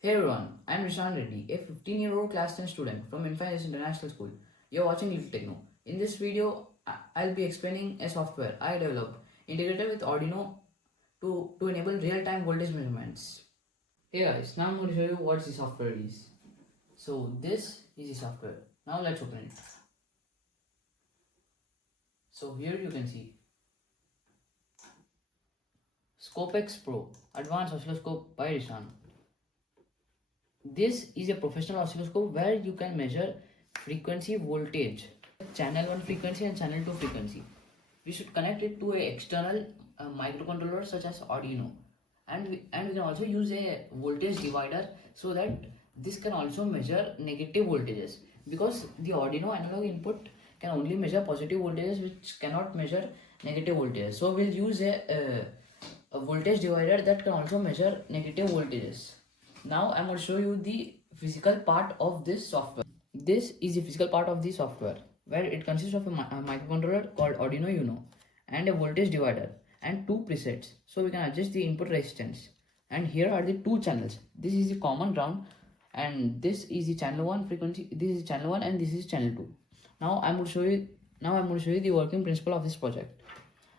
Hey everyone, I'm Rishan Reddy, a 15-year-old class 10 student from Infinite International School. You're watching Little Techno. In this video, I'll be explaining a software I developed integrated with Arduino to enable real-time voltage measurements. Hey guys, now I'm going to show you what the software is. So this is the software. Now let's open it. So here you can see ScopeX Pro Advanced Oscilloscope by Rishan. This is a professional oscilloscope where you can measure frequency voltage, channel 1 frequency and channel 2 frequency. We should connect it to a external microcontroller such as Arduino, and we can also use a voltage divider so that this can also measure negative voltages, because the Arduino analog input can only measure positive voltages which cannot measure negative voltages. So we'll use a voltage divider that can also measure negative voltages. Now I'm going to show you the physical part of this software. This is the physical part of the software, where it consists of a microcontroller called Arduino Uno and a voltage divider and two presets, so we can adjust the input resistance. And here are the two channels. This is the common ground and this is the channel 1 frequency. This is channel 1 and this is channel 2. Now I'm going to show you the working principle of this project.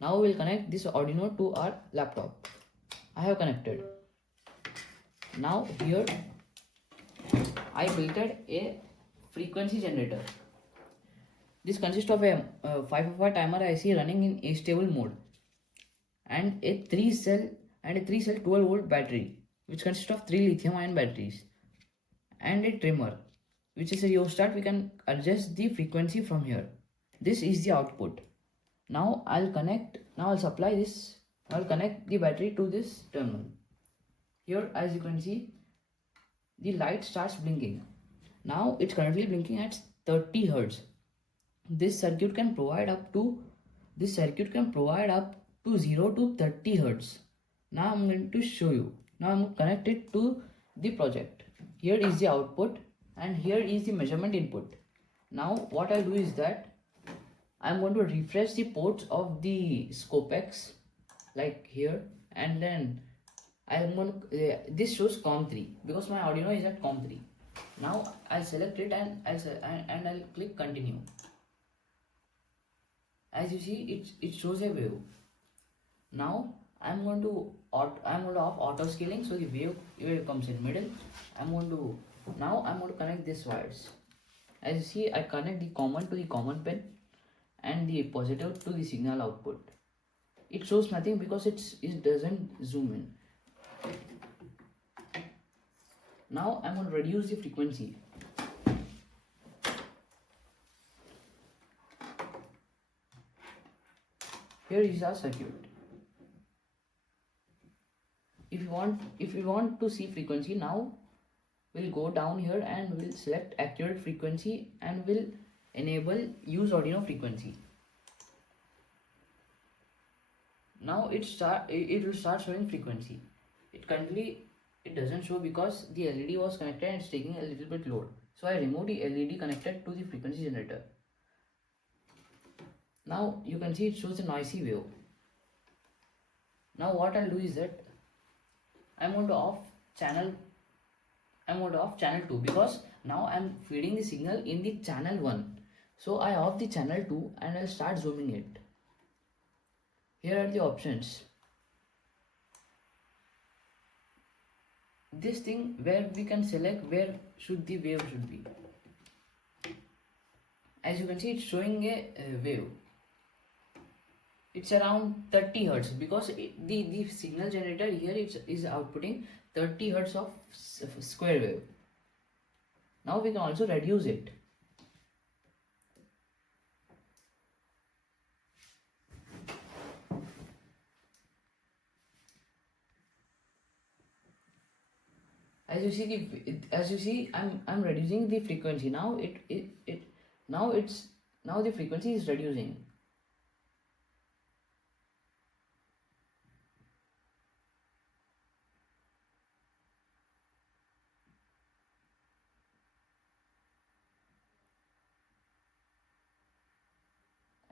Now we'll connect this Arduino to our laptop. I have connected. Now here I built a frequency generator. This consists of a 5 timer IC running in astable mode and a 3 cell 12 volt battery which consists of 3 lithium ion batteries and a trimmer which is a rheostat. We can adjust the frequency from here. This is the output. Now I'll connect the battery to this terminal. Here, as you can see, the light starts blinking. Now it's currently blinking at 30 Hz. This circuit can provide up to 0 to 30 Hz. Now I'm going to show you. Now I'm going to connect it to the project. Here is the output and here is the measurement input. Now what I'll do is that I'm going to refresh the ports of the ScopeX like here, and then I'm going to this shows COM3 because my Arduino is at COM3. Now I'll select it and I'll click continue. As you see, it shows a wave. Now I'm going to off auto scaling, so the wave comes in middle. I'm going to connect these wires. As you see, I connect the common to the common pin and the positive to the signal output. It shows nothing because it doesn't zoom in. Now I'm going to reduce the frequency. Here is our circuit. If you want to see frequency, now we'll go down here and we'll select accurate frequency and we'll enable use Arduino frequency. Now it will start showing frequency. It doesn't show because the LED was connected and it's taking a little bit load. So I removed the LED connected to the frequency generator. Now you can see it shows a noisy wave. Now what I'll do is that I'm going to off channel 2 because now I'm feeding the signal in the channel 1. So I off the channel 2 and I'll start zooming it. Here are the options. This thing where we can select where the wave should be. As you can see, it's showing a wave. It's around 30 Hz because the signal generator here is outputting 30 Hz of square wave. Now we can also reduce it. As you see, I'm reducing the frequency. Now now the frequency is reducing.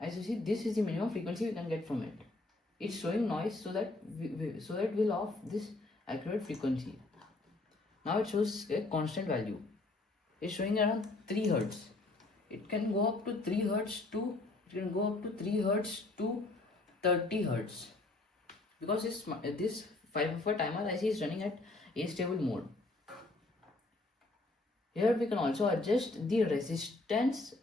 As you see, this is the minimum frequency we can get from it. It's showing noise, so that we'll off this accurate frequency. Now it shows a constant value. It's showing around 3 hertz. It can go up to 3 hertz to 30 hertz, because this 5 timer IC is running at astable mode. Here we can also adjust the resistance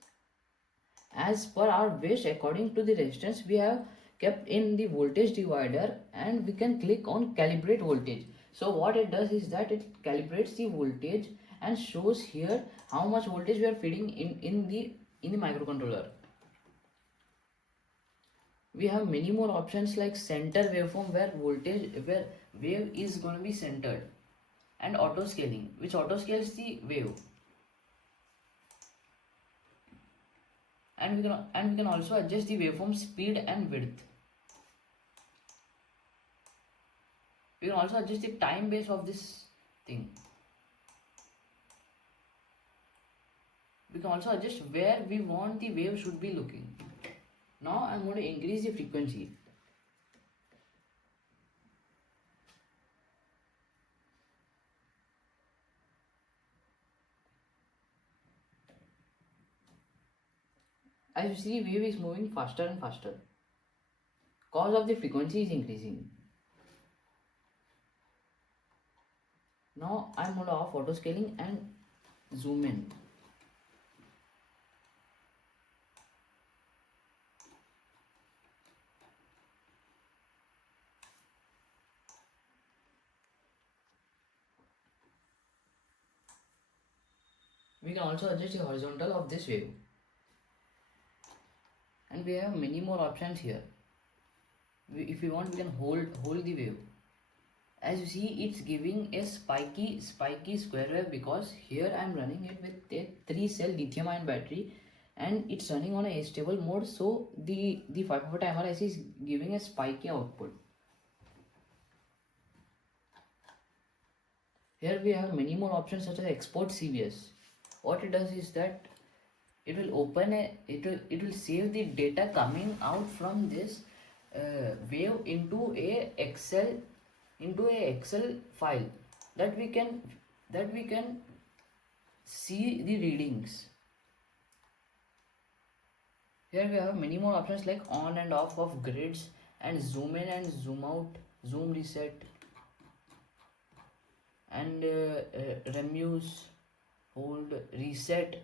as per our wish according to the resistance we have kept in the voltage divider, and we can click on calibrate voltage. So what it does is that it calibrates the voltage and shows here how much voltage we are feeding in the microcontroller. We have many more options like center waveform, where wave is going to be centered, and auto scaling, which auto scales the wave. And we can also adjust the waveform speed and width. We can also adjust the time base of this thing. We can also adjust where we want the wave should be looking. Now I'm going to increase the frequency. As you see, wave is moving faster and faster. Cause of the frequency is increasing. Now I'm going to off auto scaling and zoom in. We can also adjust the horizontal of this wave. And we have many more options here. If we want, we can hold the wave. As you see, it's giving a spiky square wave, because here I am running it with a 3-cell lithium ion battery, and it's running on a stable mode, so the 5 timer IC is giving a spiky output. Here we have many more options such as export CVS. What it does is that it will save the data coming out from this wave into a Excel file, that we can see the readings. Here we have many more options like on and off of grids, and zoom in and zoom out, zoom reset, and remuse, hold, reset,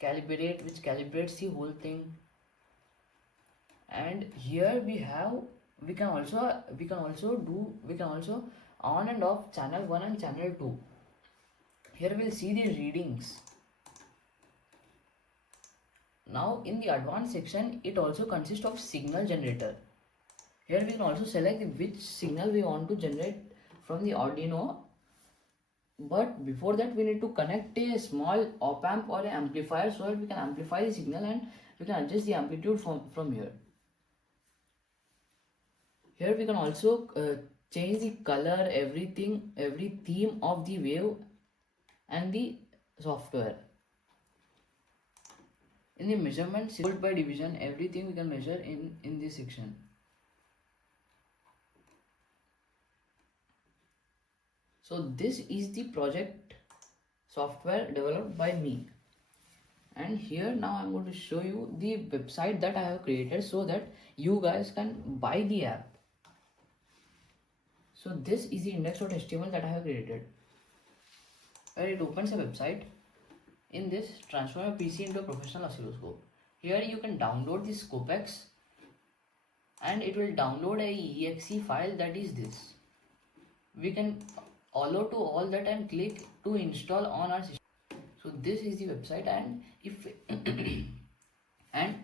calibrate, which calibrates the whole thing. And here we can also on and off channel 1 and channel 2. Here we'll see the readings. Now in the advanced section, it also consists of signal generator. Here we can also select which signal we want to generate from the Arduino. But before that, we need to connect a small op amp or an amplifier, so that we can amplify the signal and we can adjust the amplitude from here. Here we can also change the color, every theme of the wave and the software. In the measurement, volt by division, everything we can measure in this section. So this is the project software developed by me. And here now I'm going to show you the website that I have created, so that you guys can buy the app. So this is the index.html that I have created, where it opens a website. In this, transform your PC into a professional oscilloscope. Here you can download the ScopeX, and it will download a exe file, that is this. We can allow to all that and click to install on our system. So this is the website, and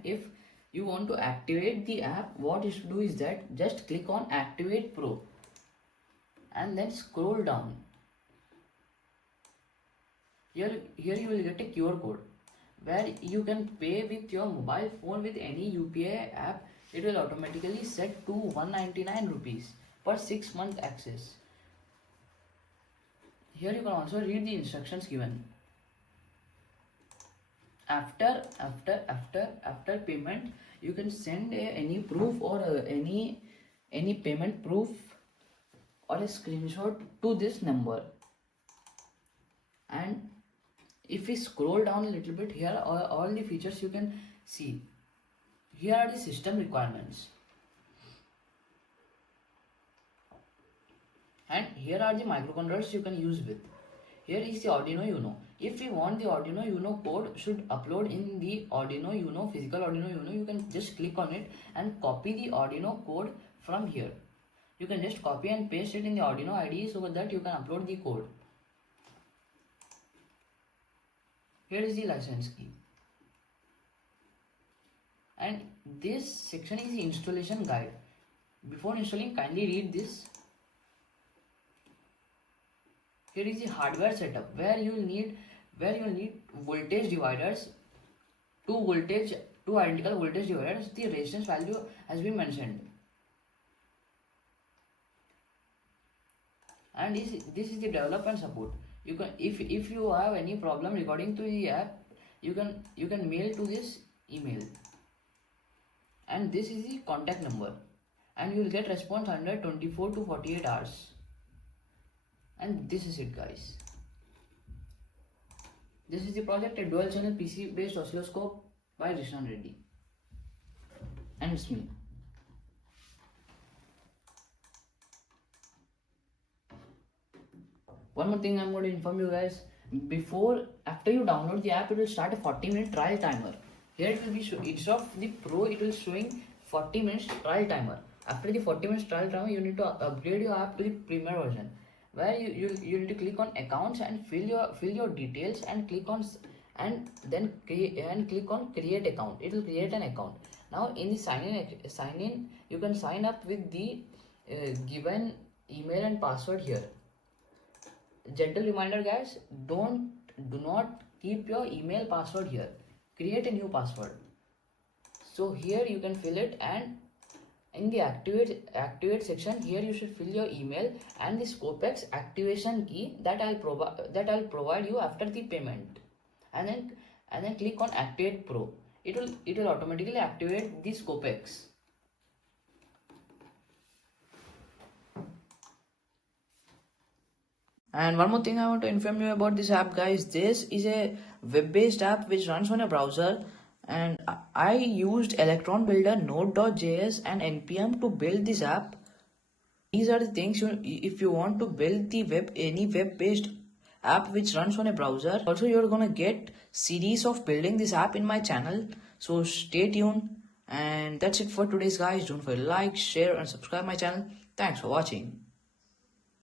if you want to activate the app, what you should do is that just click on Activate Pro and then scroll down. Here you will get a QR code where you can pay with your mobile phone with any UPI app. It will automatically set to 199 rupees per 6 month access. Here you can also read the instructions given. After payment, you can send any proof or any payment proof or a screenshot to this number. If we scroll down a little bit, here are all the features you can see. Here are the system requirements, and here are the microcontrollers you can use with. Here is the Arduino Uno. If we want the Arduino Uno code should upload in the Arduino Uno, physical Arduino Uno, you can just click on it and copy the Arduino code from here. You can just copy and paste it in the Arduino IDE so that you can upload the code. Here is the license key. And this section is the installation guide. Before installing, kindly read this. Here is the hardware setup where you will need voltage dividers, two identical voltage dividers. The resistance value has been mentioned. And this is the development support. You can, if you have any problem regarding to the app, you can mail to this email. And this is the contact number, and you will get response under 24 to 48 hours. And this is it, guys. This is the project, a dual channel PC based oscilloscope by Rishan Reddy, and it's me. One more thing I'm going to inform you guys. After you download the app, it will start a 40-minute trial timer. Here it will be instead of the Pro, it will showing 40 minutes trial timer. After the 40 minutes trial timer, you need to upgrade your app to the premier version, where you need to click on accounts and fill your details and click on click on create account. It will create an account. Now in the sign in, you can sign up with the given email and password here. Gentle reminder, guys, do not keep your email password here. Create a new password. So here you can fill it, and in the activate section, here you should fill your email and the ScopeX activation key that I'll provide you after the payment, and then click on Activate Pro. It will automatically activate the ScopeX. And one more thing I want to inform you about this app, guys. This is a web-based app which runs on a browser, and I used Electron Builder, Node.js and NPM to build this app. These are the things if you want to build any web-based app which runs on a browser. Also, you're gonna get series of building this app in my channel, so stay tuned. And that's it for today's, guys. Don't forget to like, share and subscribe my channel. Thanks for watching.